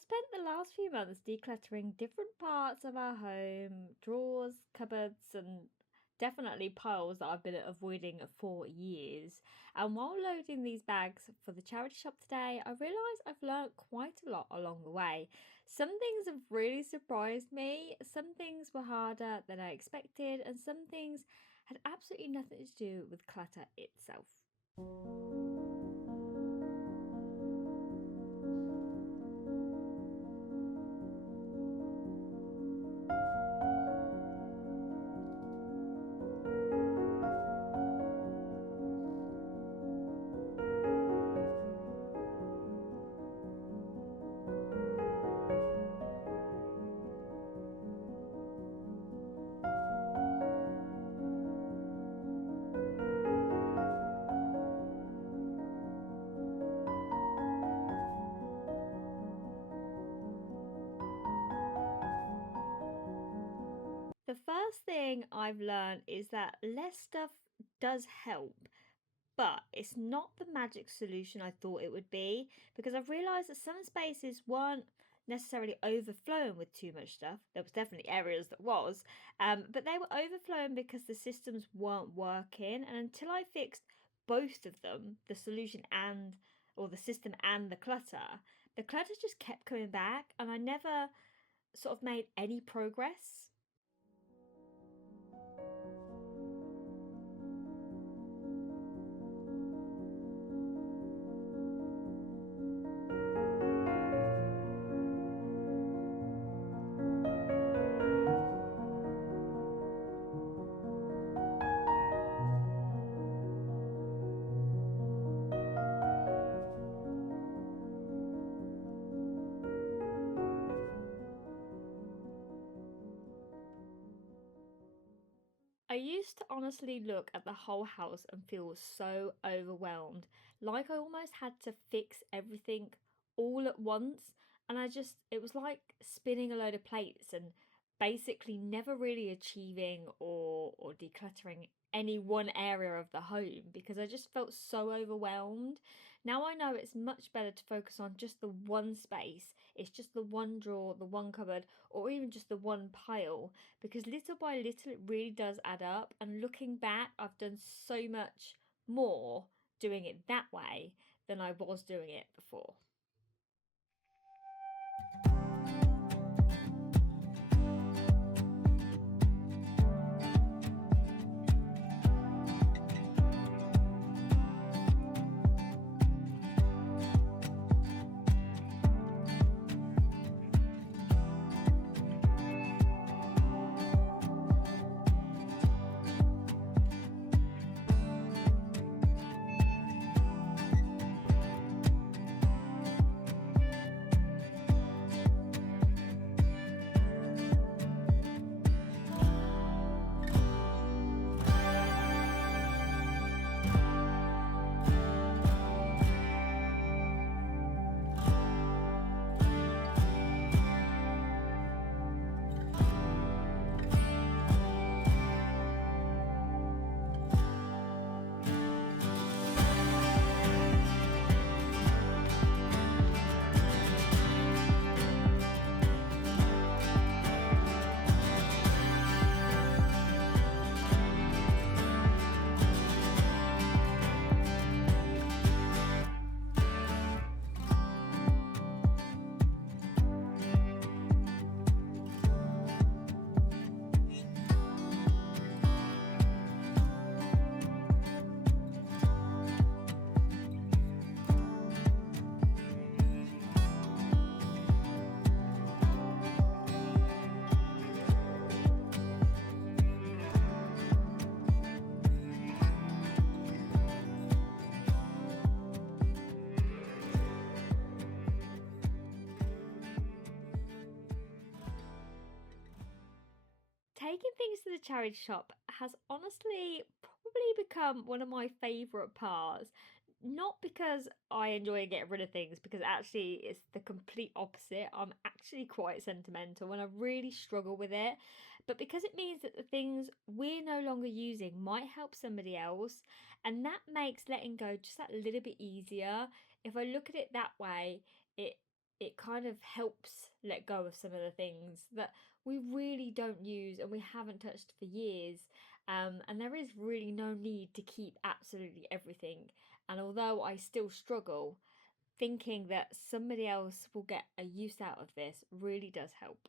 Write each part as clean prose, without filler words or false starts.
spent the last few months decluttering different parts of our home, drawers, cupboards, and definitely piles that I've been avoiding for years. And while loading these bags for the charity shop today, I realised I've learnt quite a lot along the way. Some things have really surprised me, some things were harder than I expected, and some things had absolutely nothing to do with clutter itself. The first thing I've learned is that less stuff does help, but it's not the magic solution I thought it would be because I've realised that some spaces weren't necessarily overflowing with too much stuff. There was definitely areas that was, but they were overflowing because the systems weren't working. And until I fixed both of them, the solution and or the system and the clutter just kept coming back, and I never sort of made any progress. I used to honestly look at the whole house and feel so overwhelmed, like I almost had to fix everything all at once. And it was like spinning a load of plates and basically never really achieving or decluttering any one area of the home because I just felt so overwhelmed. Now I know it's much better to focus on just the one space, it's just the one drawer, the one cupboard, or even just the one pile because little by little it really does add up. And looking back, I've done so much more doing it that way than I was doing it before. Taking things to the charity shop has honestly probably become one of my favourite parts. Not because I enjoy getting rid of things, because actually it's the complete opposite. I'm actually quite sentimental and I really struggle with it. But because it means that the things we're no longer using might help somebody else, and that makes letting go just that little bit easier. If I look at it that way, it it kind of helps let go of some of the things that we really don't use and we haven't touched for years. And there is really no need to keep absolutely everything. And although I still struggle, thinking that somebody else will get a use out of this really does help.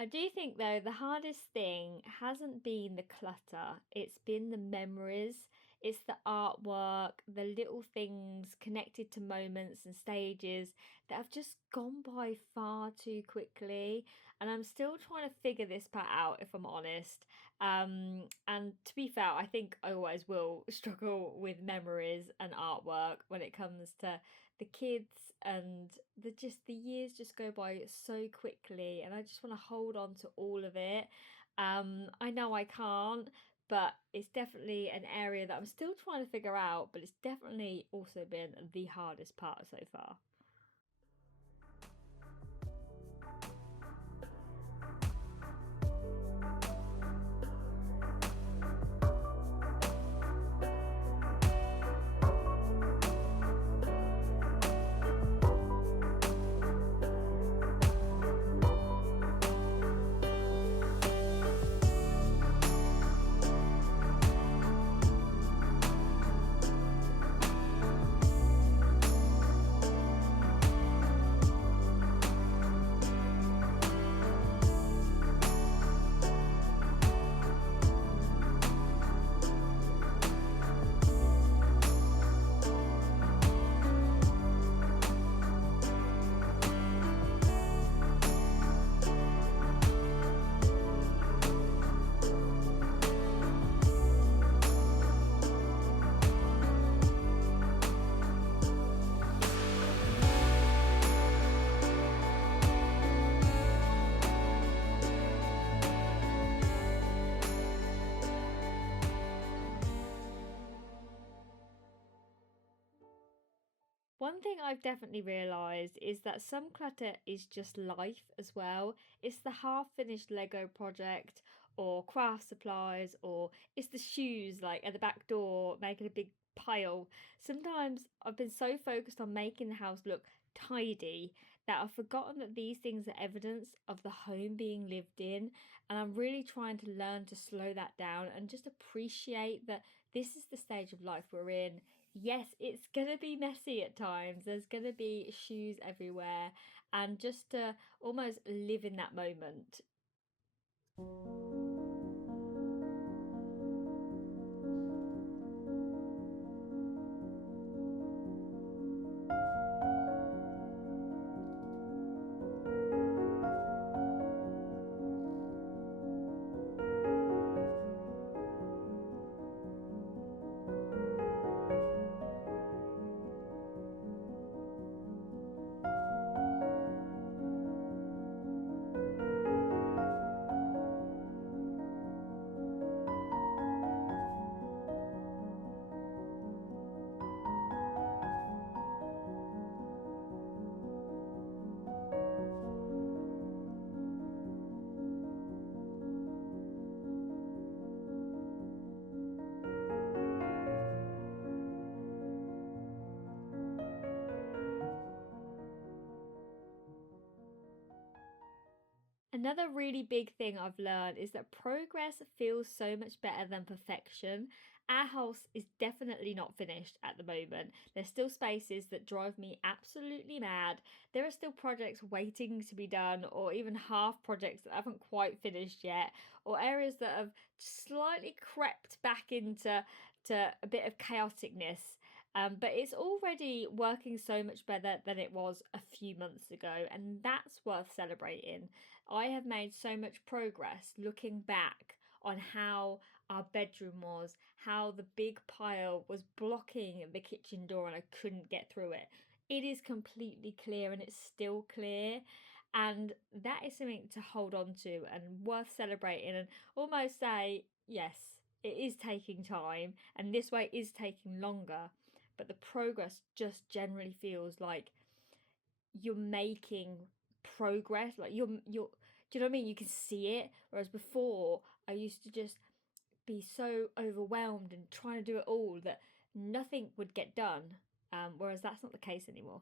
I do think though the hardest thing hasn't been the clutter, it's been the memories, it's the artwork, the little things connected to moments and stages that have just gone by far too quickly. And I'm still trying to figure this part out if I'm honest. And to be fair, I think I always will struggle with memories and artwork when it comes to the kids, and the years just go by so quickly and I just want to hold on to all of it. I know I can't, but it's definitely an area that I'm still trying to figure out, but it's definitely also been the hardest part so far. One thing I've definitely realised is that some clutter is just life as well. It's the half finished Lego project or craft supplies, or it's the shoes like at the back door making a big pile. Sometimes I've been so focused on making the house look tidy that I've forgotten that these things are evidence of the home being lived in. And I'm really trying to learn to slow that down and just appreciate that this is the stage of life we're in. Yes, it's gonna be messy at times. There's gonna be shoes everywhere, and just to almost live in that moment. Another really big thing I've learned is that progress feels so much better than perfection. Our house is definitely not finished at the moment. There's still spaces that drive me absolutely mad. There are still projects waiting to be done, or even half projects that haven't quite finished yet, or areas that have slightly crept back into a bit of chaoticness. But it's already working so much better than it was a few months ago, and that's worth celebrating. I have made so much progress looking back on how our bedroom was, how the big pile was blocking the kitchen door and I couldn't get through it. It is completely clear and it's still clear. And that is something to hold on to and worth celebrating and almost say, yes, it is taking time and this way is taking longer. But the progress just generally feels like you're making progress, like you're do you know what I mean, you can see it, whereas before I used to just be so overwhelmed and trying to do it all that nothing would get done, whereas that's not the case anymore.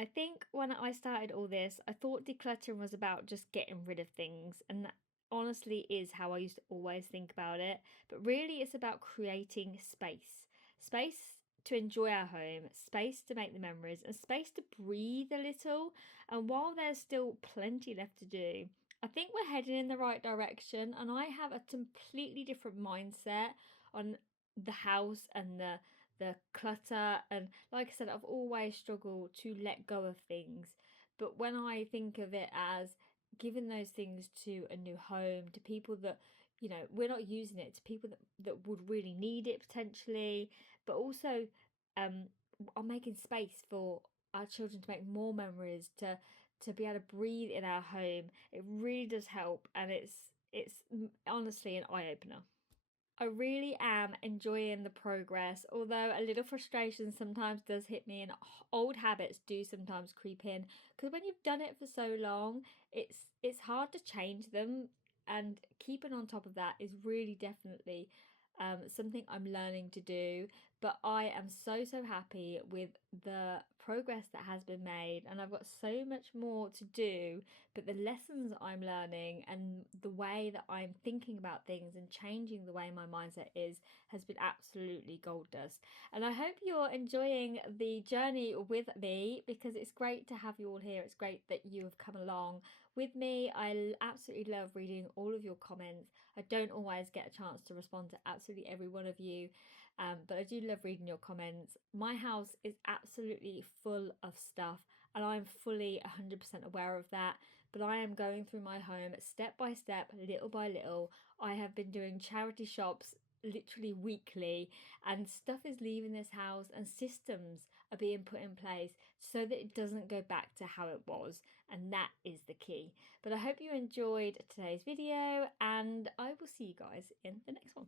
I think when I started all this, I thought decluttering was about just getting rid of things, and that honestly is how I used to always think about it. But really, it's about creating space space to enjoy our home, space to make the memories, and space to breathe a little. And while there's still plenty left to do, I think we're heading in the right direction, and I have a completely different mindset on the house and the clutter. And like I said, I've always struggled to let go of things. But when I think of it as giving those things to a new home, to people that, we're not using it, to people that would really need it potentially, but also um, are making space for our children to make more memories, to be able to breathe in our home. It really does help, and it's honestly an eye opener. I really am enjoying the progress, although a little frustration sometimes does hit me, and old habits do sometimes creep in. Because when you've done it for so long, it's hard to change them, and keeping on top of that is really definitely something I'm learning to do. But I am so happy with the progress that has been made, and I've got so much more to do. But the lessons I'm learning and the way that I'm thinking about things and changing the way my mindset is has been absolutely gold dust. And I hope you're enjoying the journey with me, because it's great to have you all here. It's great that you have come along with me. I absolutely love reading all of your comments. I don't always get a chance to respond to absolutely every one of you, but I do love reading your comments. My house is absolutely full of stuff, and I'm fully 100% aware of that. But I am going through my home step by step, little by little. I have been doing charity shops literally weekly, and stuff is leaving this house, and systems are being put in place so that it doesn't go back to how it was. And that is the key. But I hope you enjoyed today's video, and I will see you guys in the next one.